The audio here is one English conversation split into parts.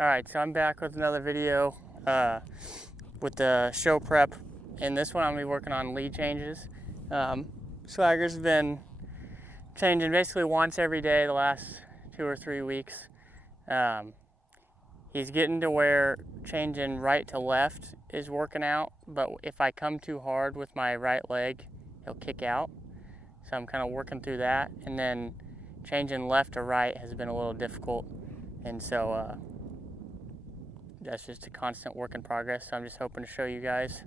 Alright, so I'm back with another video with the show prep. In this one I'm going to be working on lead changes. Swagger's been changing basically once every day the last 2 or 3 weeks. He's getting to where changing right to left is working out, but if I come too hard with my right leg, he'll kick out. So I'm kind of working through that, and then changing left to right has been a little difficult, and so that's just a constant work in progress. So I'm just hoping to show you guys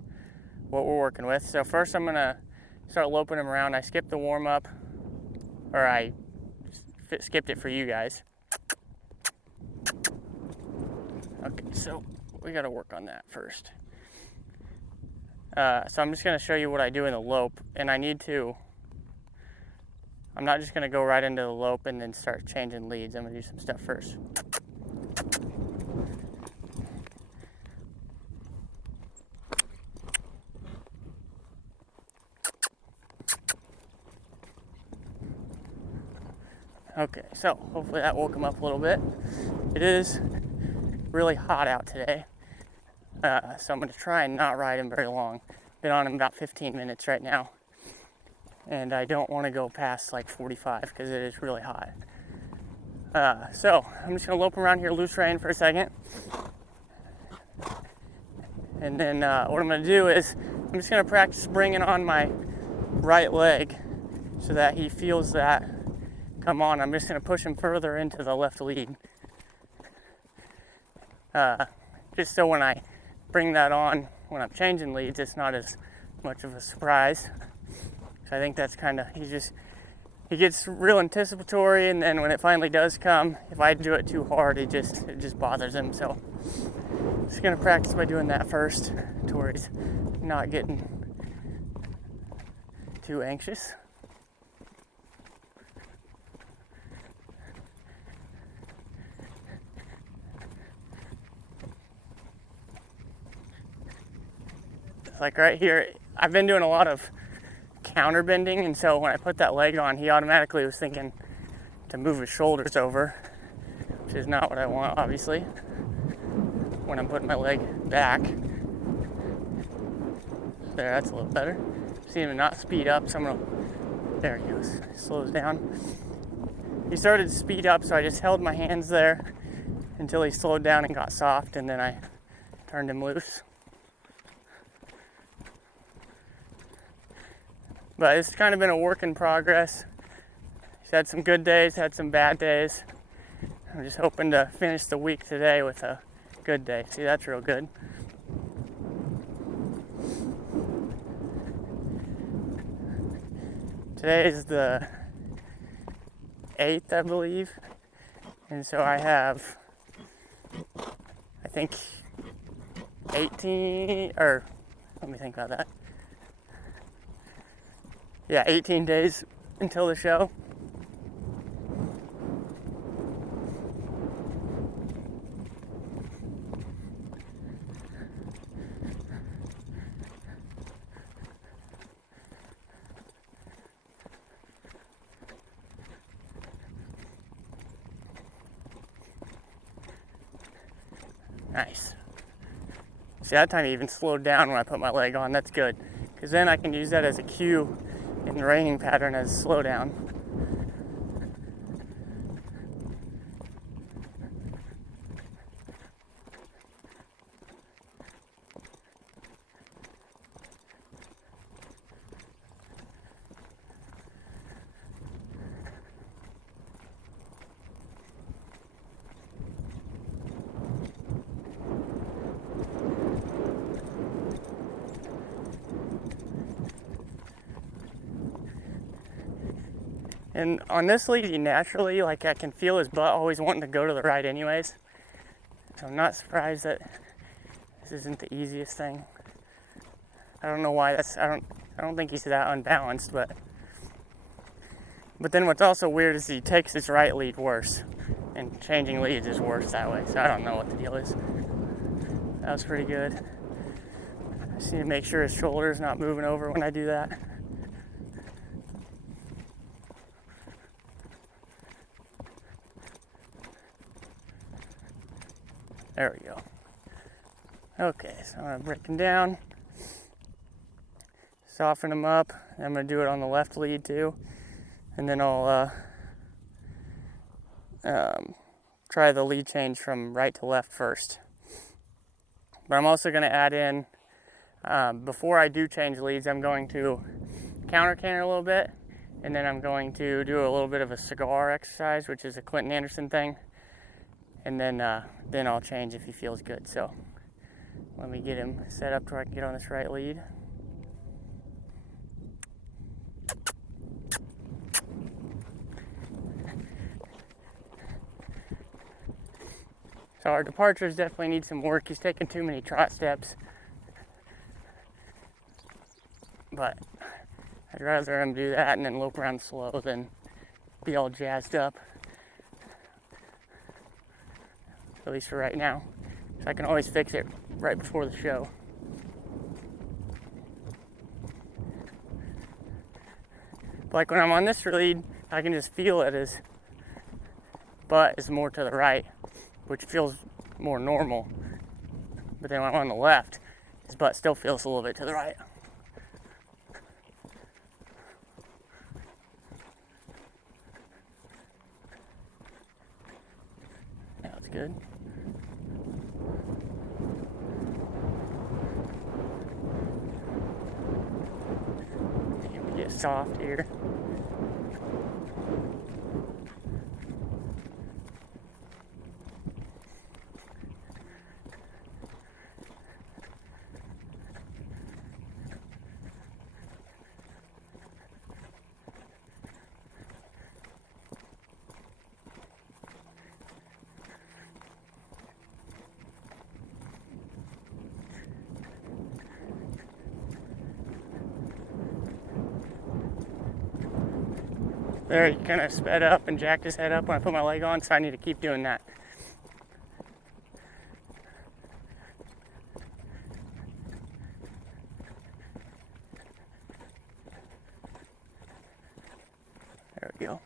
what we're working with. So first I'm gonna start loping him around. I skipped the warm-up, or I skipped it for you guys. Okay, so we gotta work on that first. So I'm just gonna show you what I do in the lope, and I'm not just gonna go right into the lope and then start changing leads. I'm gonna do some stuff first. Okay, so hopefully that woke him up a little bit. It is really hot out today, so I'm going to try and not ride him very long. Been on him about 15 minutes right now, and I don't want to go past like 45 because it is really hot. So I'm just going to lope around here loose rein for a second, and then what I'm going to do is I'm just going to practice bringing on my right leg so that he feels that come on. I'm just going to push him further into the left lead. Just so when I bring that on, when I'm changing leads, it's not as much of a surprise. So I think that's kind of, he gets real anticipatory, and then when it finally does come, if I do it too hard, it just bothers him. So I'm just going to practice by doing that first to where he's not getting too anxious. Like right here, I've been doing a lot of counter bending, and so when I put that leg on, he automatically was thinking to move his shoulders over, which is not what I want, obviously, when I'm putting my leg back. There, that's a little better. See him not speed up, so I'm gonna, there he goes, he slows down. He started to speed up, so I just held my hands there until he slowed down and got soft, and then I turned him loose. But it's kind of been a work in progress. He's had some good days, had some bad days. I'm just hoping to finish the week today with a good day. See, that's real good. Today is the 8th, I believe. And so I have, I think, 18, or let me think about that. Yeah, 18 days until the show. Nice. See, that time he even slowed down when I put my leg on. That's good, because then I can use that as a cue in the reining pattern as a slowdown. And on this lead, he naturally, like, I can feel his butt always wanting to go to the right anyways. So I'm not surprised that this isn't the easiest thing. I don't know why I don't think he's that unbalanced, but then what's also weird is he takes his right lead worse, and changing leads is worse that way. So I don't know what the deal is. That was pretty good. I just need to make sure his shoulder's not moving over when I do that. There we go. Okay, so I'm gonna break them down, soften them up. I'm gonna do it on the left lead too, and then I'll try the lead change from right to left first. But I'm also gonna add in, before I do change leads, I'm going to counter canter a little bit, and then I'm going to do a little bit of a cigar exercise, which is a Clinton Anderson thing, and then I'll change if he feels good. So let me get him set up so I can get on this right lead. So our departures definitely need some work. He's taking too many trot steps, but I'd rather him do that and then lope around slow than be all jazzed up, at least for right now. So I can always fix it right before the show. But like when I'm on this lead, I can just feel it, his butt is more to the right, which feels more normal. But then when I'm on the left, his butt still feels a little bit to the right. Now it's good. Get soft here. There, he kind of sped up and jacked his head up when I put my leg on, so I need to keep doing that. There we go.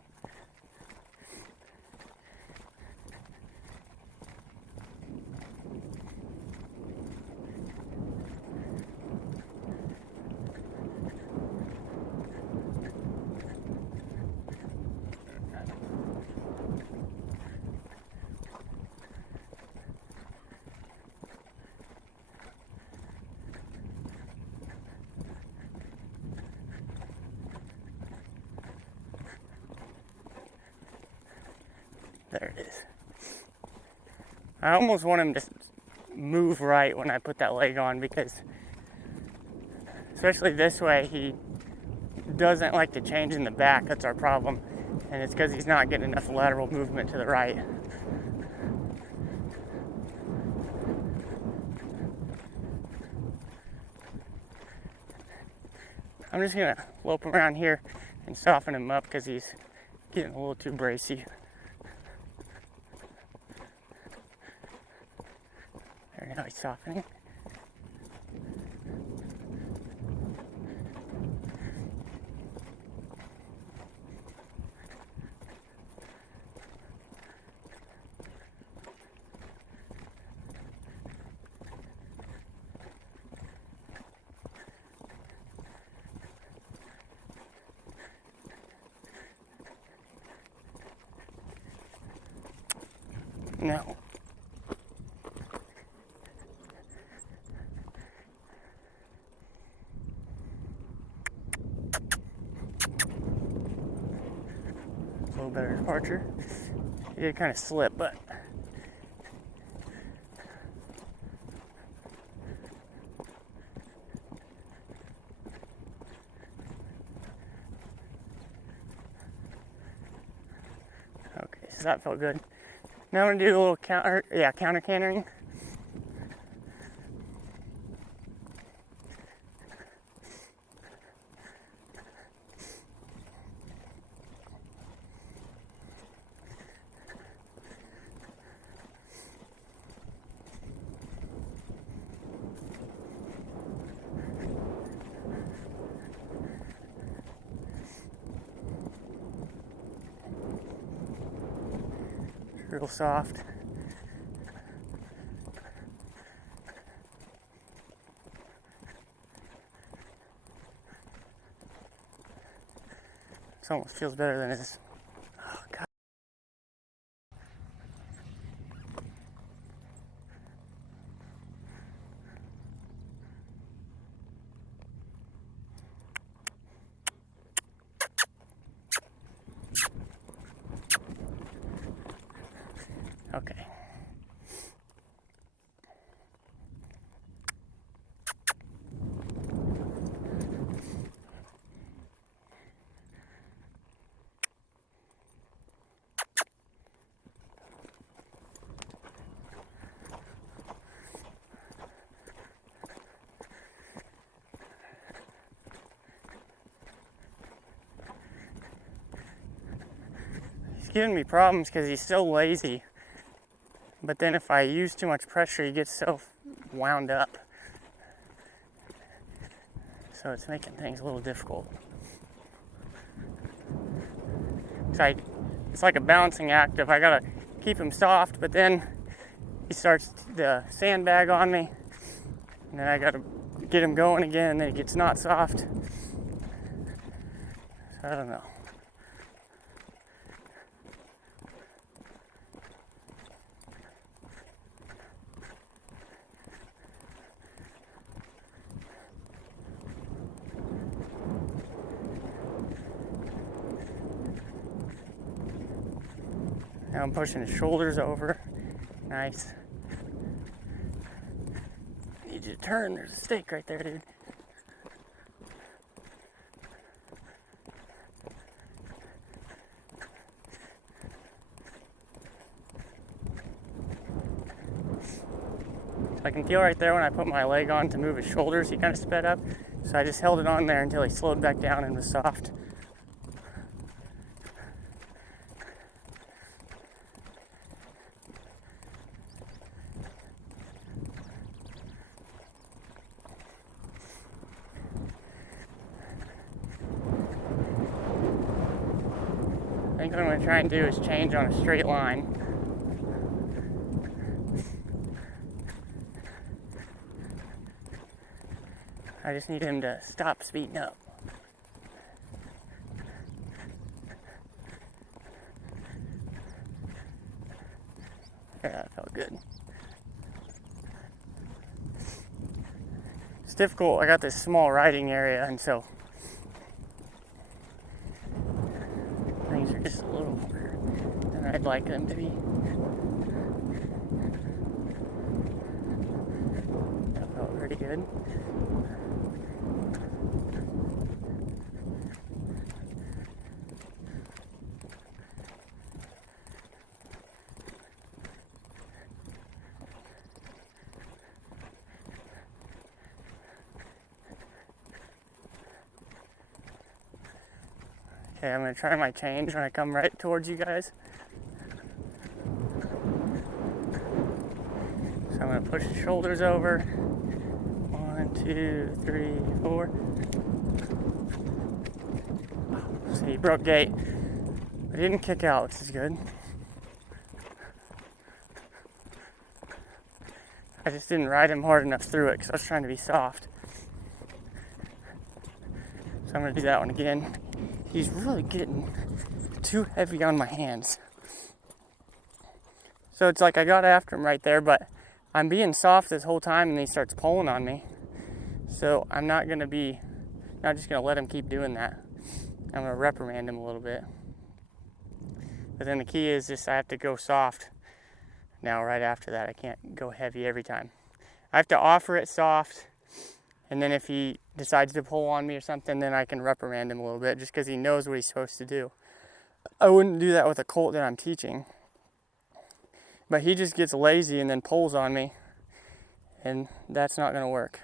There it is. I almost want him to move right when I put that leg on, because especially this way, he doesn't like to change in the back. That's our problem. And it's because he's not getting enough lateral movement to the right. I'm just gonna lope around here and soften him up because he's getting a little too bracy. There, now he's softening. No. A little better departure. He did kind of slip, but okay, so that felt good. Now I'm gonna do a little counter cantering. Real soft. This almost feels better than this. Oh, God. Okay. He's giving me problems because he's so lazy. But then if I use too much pressure, he gets so wound up. So it's making things a little difficult. It's like a balancing act. If I gotta keep him soft, but then he starts to sandbag on me, and then I gotta get him going again, and then he gets not soft. So I don't know. Now I'm pushing his shoulders over. Nice. I need you to turn. There's a stake right there, dude. So I can feel right there when I put my leg on to move his shoulders, he kind of sped up. So I just held it on there until he slowed back down and was soft. I think what I'm going to try and do is change on a straight line. I just need him to stop speeding up. Yeah, that felt good. It's difficult. I got this small riding area, and so things are just a little harder than I'd like them to be. That felt pretty good. Okay, I'm going to try my change when I come right towards you guys. So I'm going to push the shoulders over. 1, 2, 3, 4. See, he broke gait, but he didn't kick out, which is good. I just didn't ride him hard enough through it because I was trying to be soft. So I'm going to do that one again. He's really getting too heavy on my hands. So it's like I got after him right there, but I'm being soft this whole time and he starts pulling on me. So I'm not just going to let him keep doing that. I'm going to reprimand him a little bit. But then the key is just I have to go soft now right after that. I can't go heavy every time. I have to offer it soft. And then if he decides to pull on me or something, then I can reprimand him a little bit just because he knows what he's supposed to do. I wouldn't do that with a colt that I'm teaching. But he just gets lazy and then pulls on me. And that's not going to work.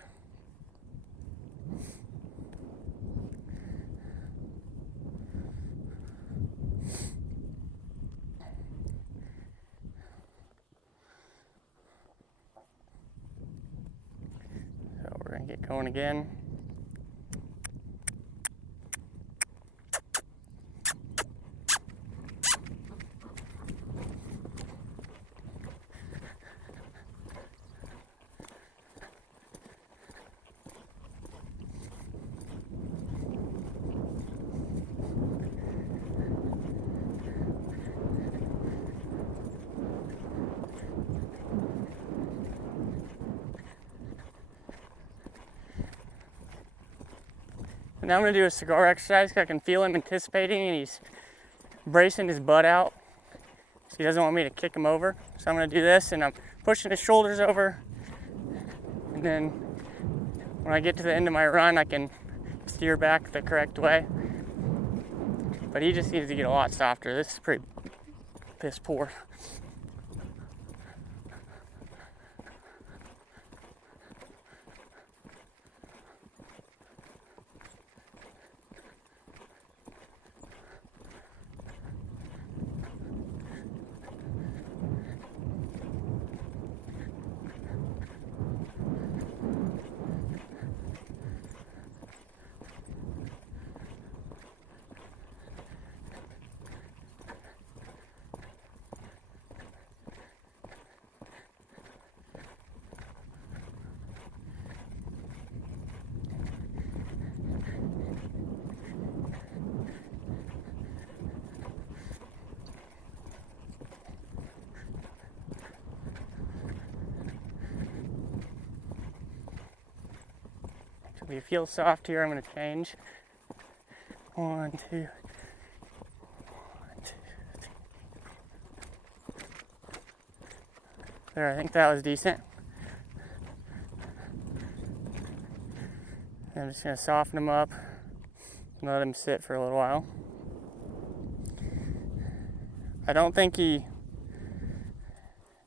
So we're going to get going again. And now I'm gonna do a cigar exercise because I can feel him anticipating and he's bracing his butt out. So he doesn't want me to kick him over. So I'm gonna do this and I'm pushing his shoulders over. And then when I get to the end of my run, I can steer back the correct way. But he just needs to get a lot softer. This is pretty piss poor. If you feel soft here, I'm going to change. 1, 2, 1, 2, 3. There, I think that was decent. I'm just going to soften him up and let him sit for a little while. I don't think he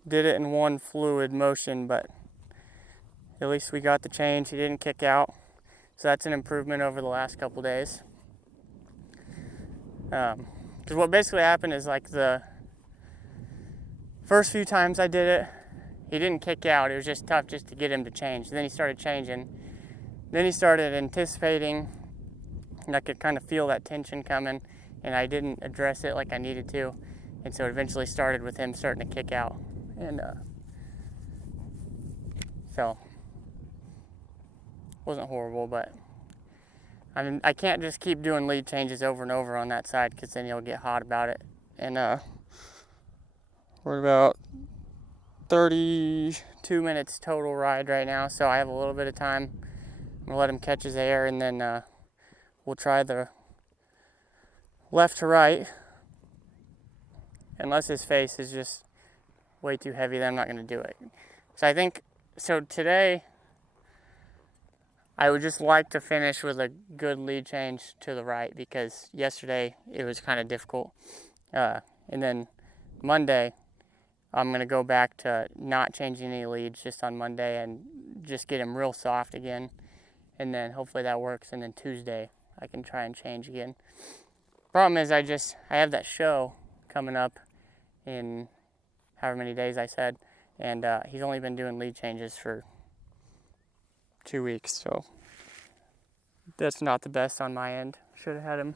did it in one fluid motion, but at least we got the change. He didn't kick out. So that's an improvement over the last couple days. Because what basically happened is, like, the first few times I did it, he didn't kick out. It was just tough just to get him to change. Then he started changing. Then he started anticipating, and I could kind of feel that tension coming, and I didn't address it like I needed to. And so it eventually started with him starting to kick out. And so wasn't horrible, but I can't just keep doing lead changes over and over on that side because then you'll get hot about it. And we're about 32 minutes total ride right now, so I have a little bit of time. I'm gonna let him catch his air, and then we'll try the left to right. Unless his face is just way too heavy, then I'm not gonna do it. So I think, so today, I would just like to finish with a good lead change to the right because yesterday it was kind of difficult. And then Monday, I'm going to go back to not changing any leads just on Monday and just get him real soft again. And then hopefully that works. And then Tuesday, I can try and change again. Problem is I have that show coming up in however many days I said. And he's only been doing lead changes for 2 weeks, so that's not the best on my end. Should have had him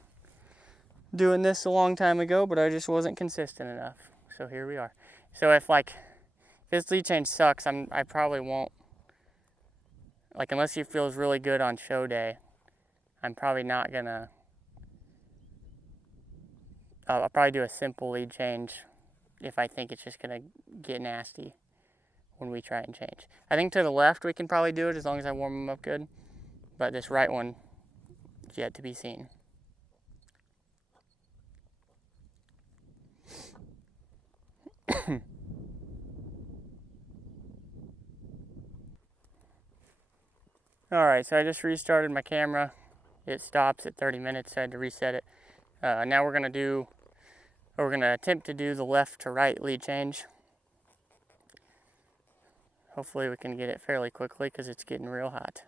doing this a long time ago, but I just wasn't consistent enough. So here we are. So if this lead change sucks, I probably won't, unless he feels really good on show day, I'm probably not gonna, I'll probably do a simple lead change if I think it's just gonna get nasty when we try and change. I think to the left we can probably do it as long as I warm them up good, but this right one is yet to be seen. Alright, so I just restarted my camera. It stops at 30 minutes, so I had to reset it. Now we're going to attempt to do the left to right lead change. Hopefully we can get it fairly quickly because it's getting real hot.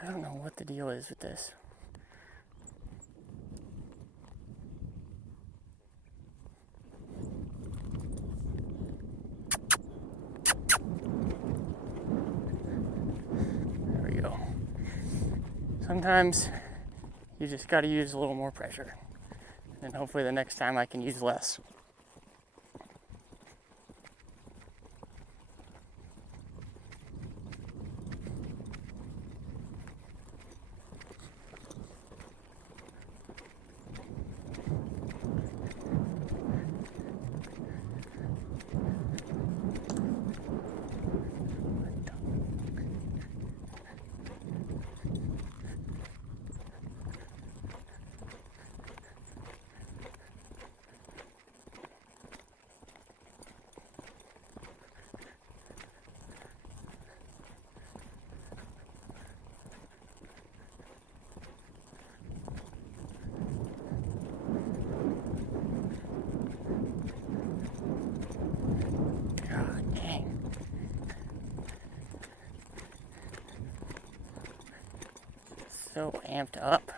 I don't know what the deal is with this. There we go. Sometimes you just got to use a little more pressure. And hopefully the next time I can use less. so amped up.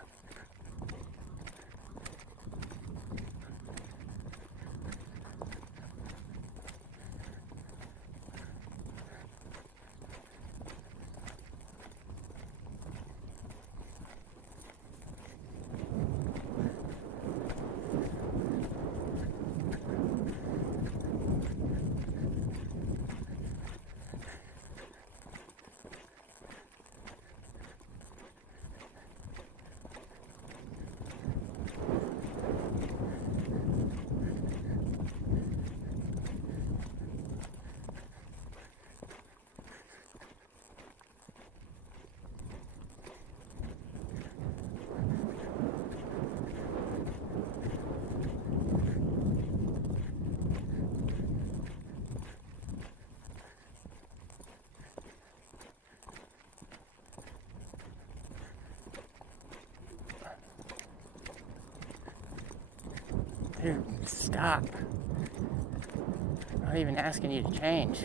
Dude, stop. I'm not even asking you to change.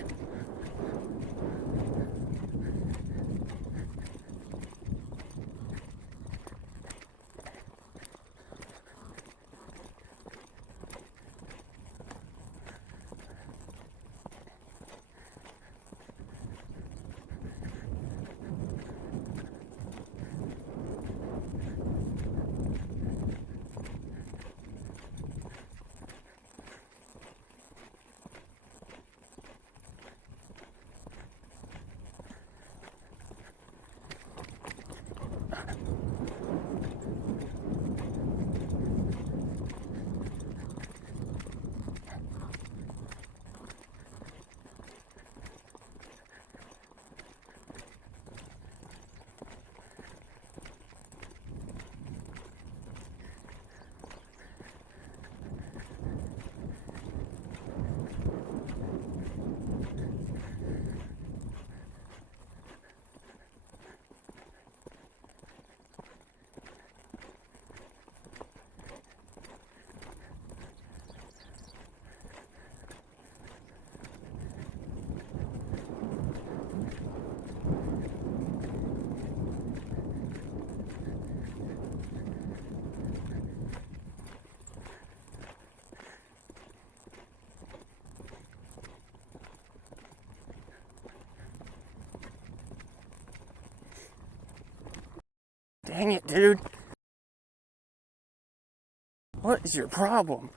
Dang it, dude. What is your problem?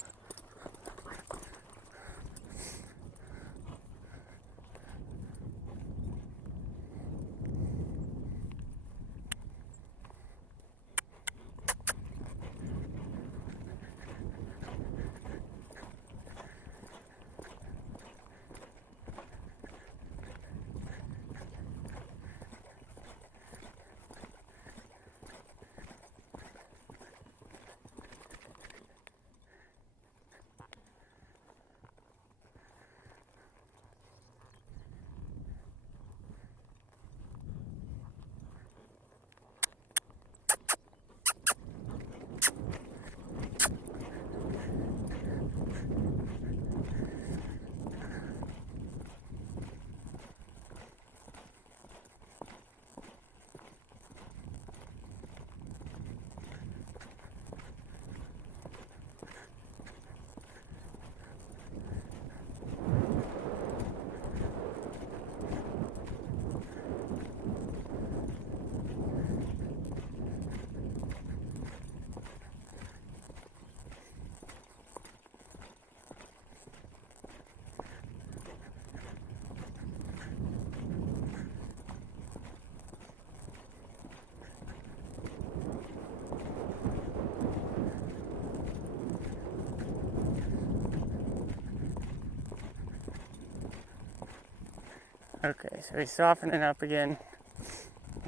Okay, so he's softening up again.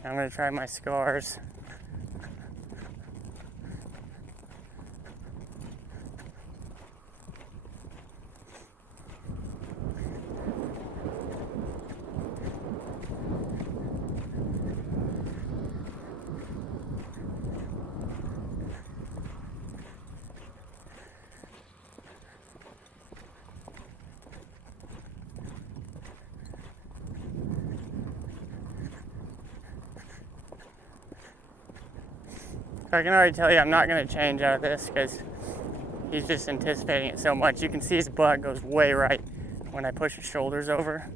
I'm gonna try my scars. So I can already tell you I'm not going to change out of this because he's just anticipating it so much. You can see his butt goes way right when I push his shoulders over.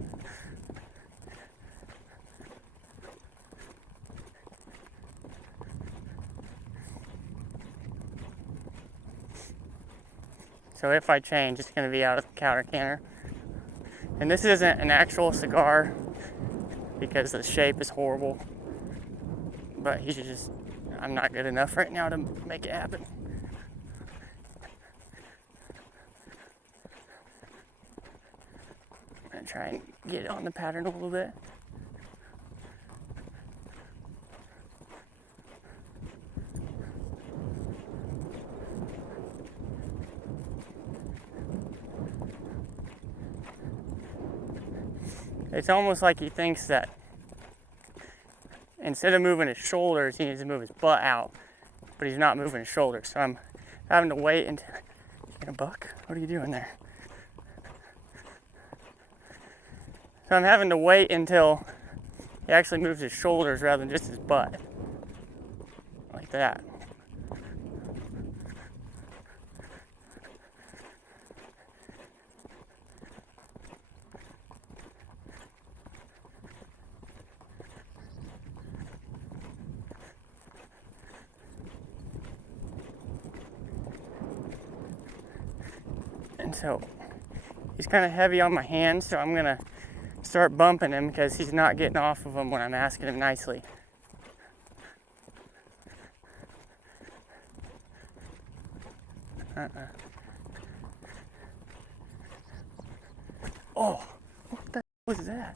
So if I change, it's going to be out of the counter canner. And this isn't an actual cigar because the shape is horrible. But he's just, I'm not good enough right now to make it happen. I'm going to try and get it on the pattern a little bit. It's almost like he thinks that instead of moving his shoulders, he needs to move his butt out, but he's not moving his shoulders. So I'm having to wait until, you gonna buck? What are you doing there? So I'm having to wait until he actually moves his shoulders rather than just his butt. Like that. And so he's kind of heavy on my hands, so I'm gonna start bumping him because he's not getting off of them when I'm asking him nicely. Oh, what the hell was that?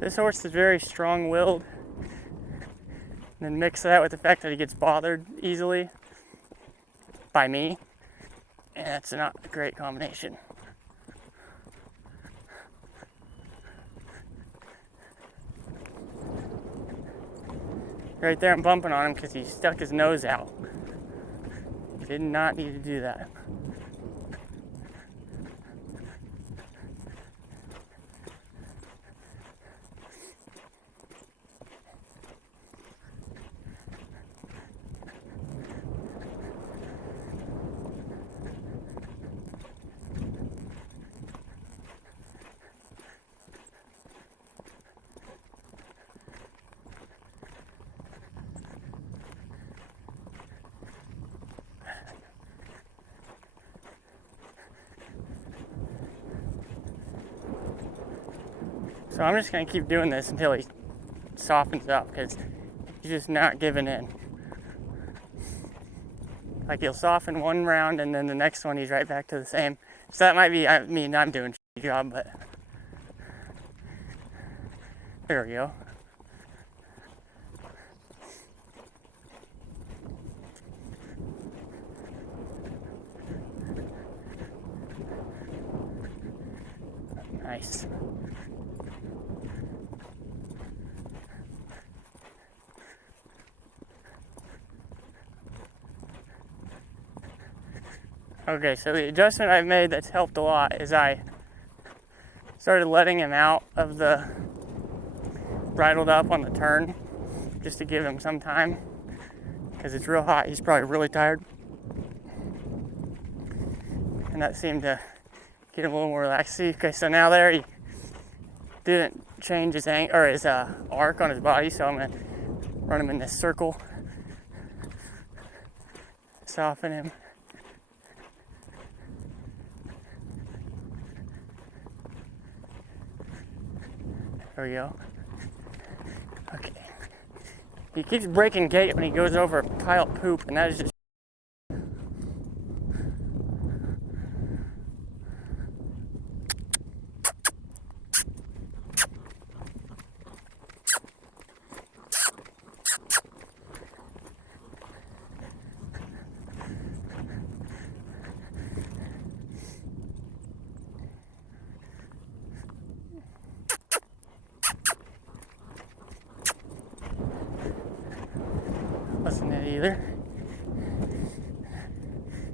This horse is very strong-willed, and then mix that with the fact that he gets bothered easily by me, and that's not a great combination. Right there I'm bumping on him because he stuck his nose out. Did not need to do that. So I'm just going to keep doing this until he softens up because he's just not giving in. Like he'll soften one round and then the next one he's right back to the same. So that might be, I mean, I'm doing a job, but there we go. Nice. Okay, so the adjustment I've made that's helped a lot is I started letting him out of the bridled up on the turn just to give him some time because it's real hot. He's probably really tired. And that seemed to get him a little more relaxed. See, okay, so now there he didn't change his his arc on his body, so I'm going to run him in this circle, soften him. There we go. Okay. He keeps breaking gait when he goes over a pile of poop, and that is just either.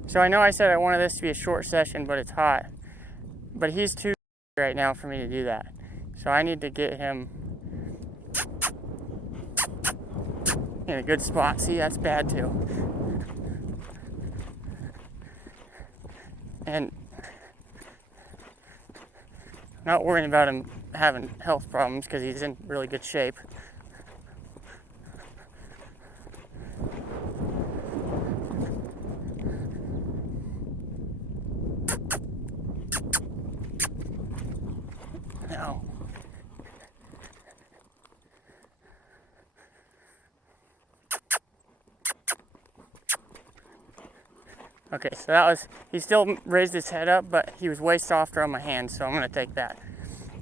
So I know I said I wanted this to be a short session, but it's hot. But he's too right now for me to do that. So I need to get him in a good spot. See, that's bad too. And I'm not worrying about him having health problems because he's in really good shape. No. Okay, so that was, he still raised his head up, but he was way softer on my hands, so I'm going to take that.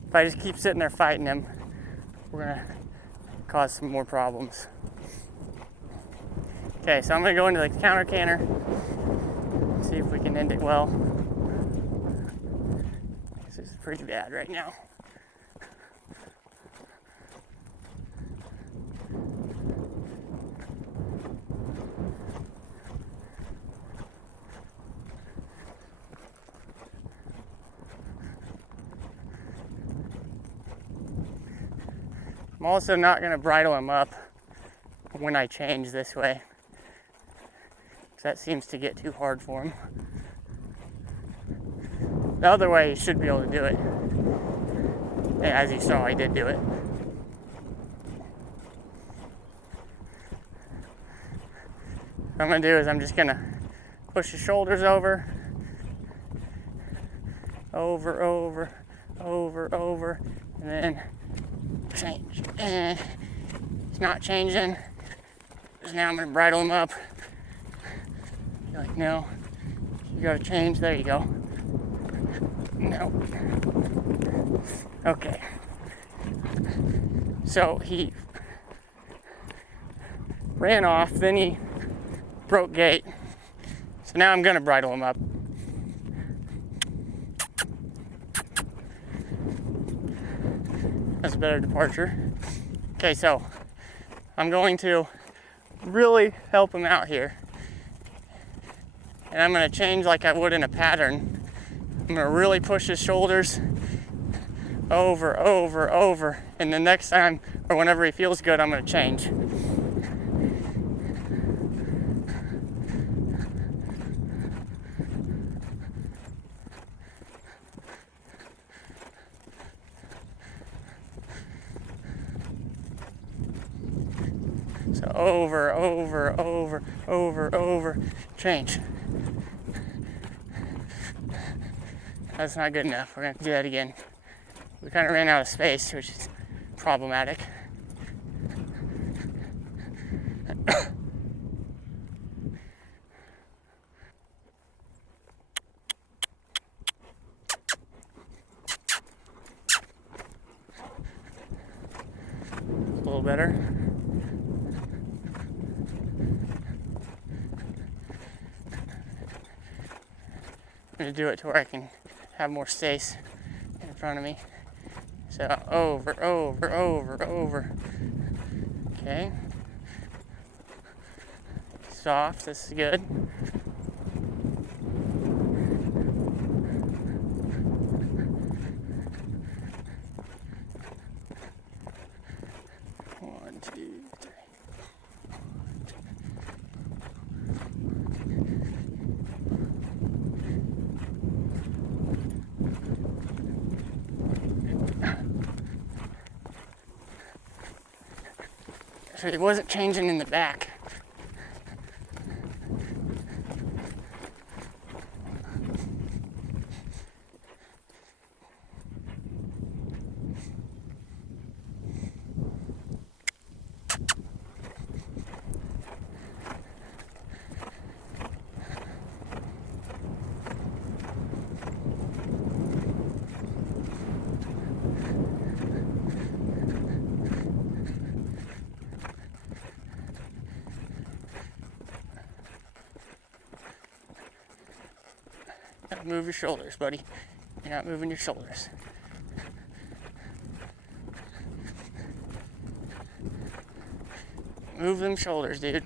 If I just keep sitting there fighting him, we're going to cause some more problems. Okay, so I'm going to go into the counter canter, see if we can end it well. This is pretty bad right now. I'm also not going to bridle him up when I change this way, because that seems to get too hard for him. The other way, he should be able to do it. And as you saw, he did do it. What I'm going to do is I'm just going to push his shoulders over, over, and then change. And it's not changing. So now I'm going to bridle him up. You're like, no, you got to change. There you go. No. Okay. So he ran off, then he broke gait. So now I'm going to bridle him up. That's a better departure. Okay, so I'm going to really help him out here. And I'm going to change like I would in a pattern. I'm going to really push his shoulders over. And the next time, or whenever he feels good, I'm going to change. So over, change. That's not good enough. We're going to do that again. We kind of ran out of space, which is problematic. A little better. I'm going to do it to where I can have more space in front of me. So over. Okay. Soft, this is good. One, two, three. So he wasn't changing in the back. Gotta move your shoulders, buddy. You're not moving your shoulders. Move them shoulders, dude.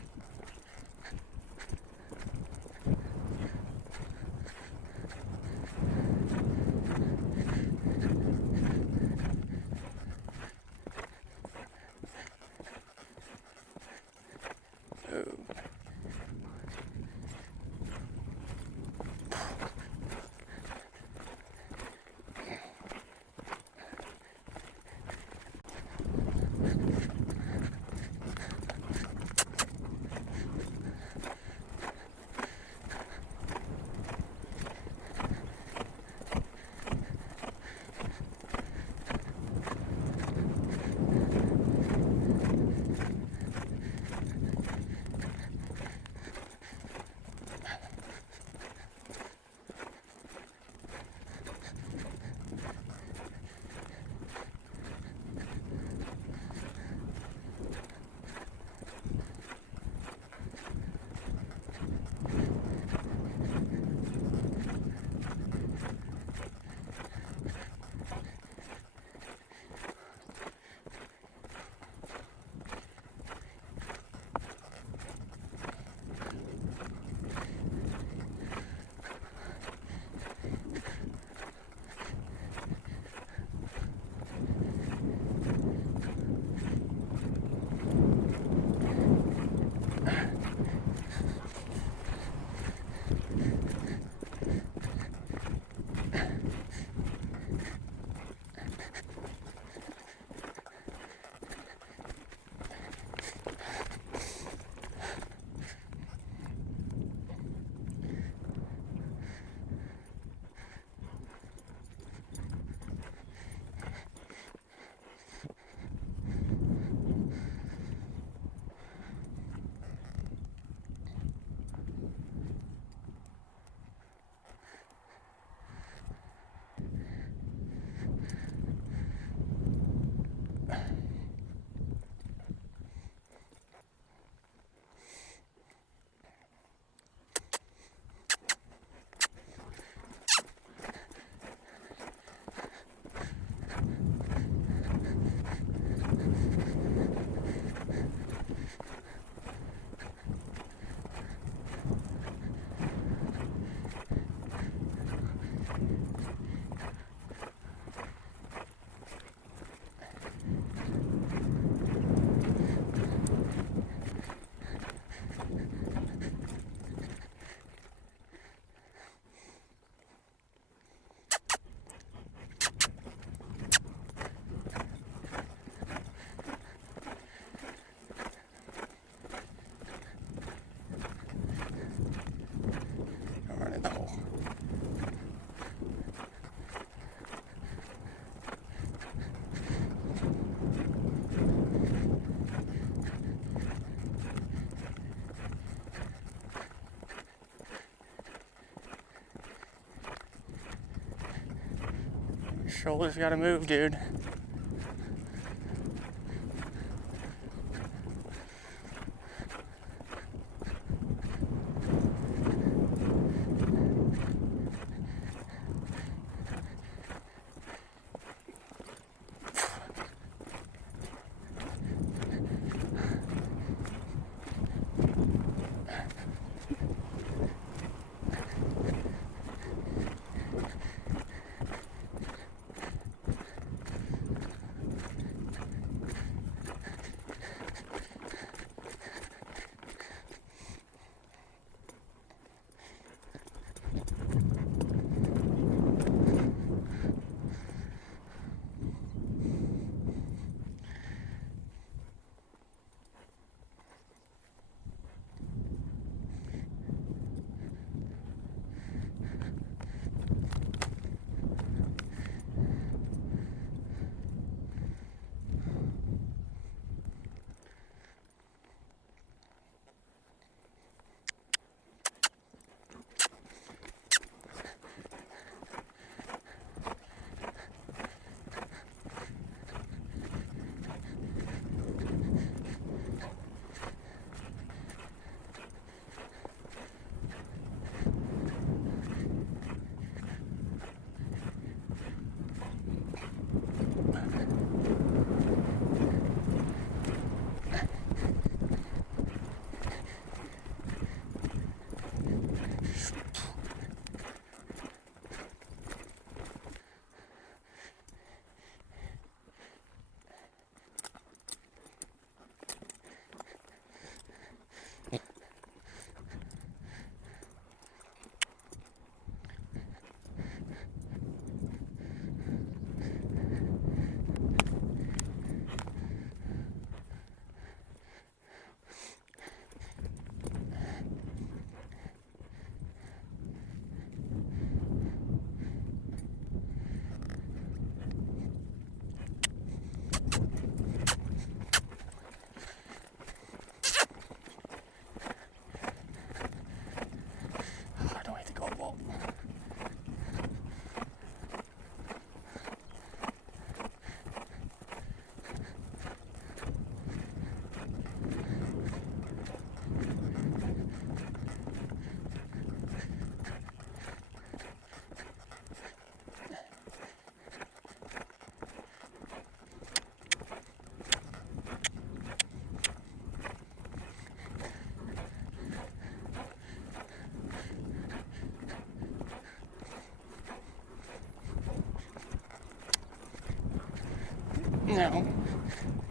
Shoulders gotta move, dude.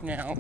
No.